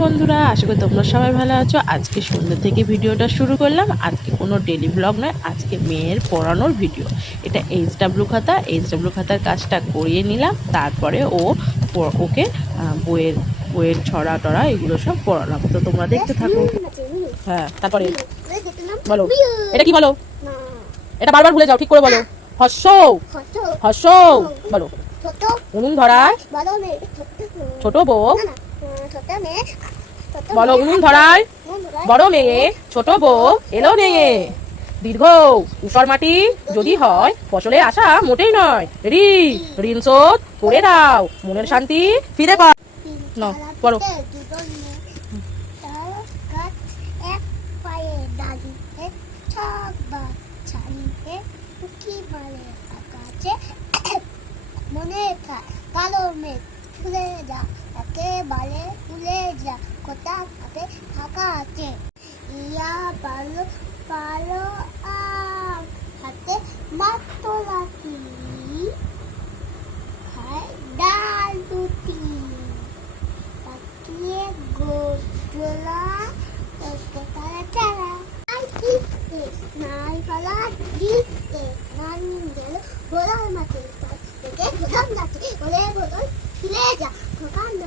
বন্ধুরা আশা করি তোমরা সবাই ভালো আছো। আজকে সন্ধ্যে থেকে ভিডিওটা শুরু করলাম। আজকে কোনো ডেলি ব্লগ নয় আজকে মেয়ের পড়ানোর ভিডিও এটা এইচ ডাব্লিউ খাতা। এইচ ডাব্লিউ খাতার কাজটা করিয়ে নিলাম। তারপরে ও ওকে বইয়ের বইয়ের ছড়া টড়া এগুলো সব পড়ালাম। তো তোমরা দেখতে থাকো। হ্যাঁ তারপরে বলো। এটা কি বলো? এটা বারবার ভুলে যাও ঠিক করে বলো। হস্য হস্য বলো। উনুন ধরায়। ছোট বউ। বলো উনুন ধরায় বড় মেয়ে ছোট বউ এলো মেয়ে। দীর্ঘ উসর মাটি যদি হয় ফসলে আসা মোটেই নয়। রি ঋণ শোধ করে দাও। মনের শান্তি ফিরে না, পড়ো। আকাশে মনে কালো মেঘ। একেবারে ফুলে যা, কোথা থাকে ফাঁকা আছে? ইয়া পালো পালো আম, হাতে মাত্র রাখি খায় ডাল রুটি পাকিয়ে গোজলা তারা চারা। আই দিতে নাই ফলা দিতে নান গেল ভোলার মাঠে। থেকে ভোলাম যাচ্ছে বলে ফিরে যা।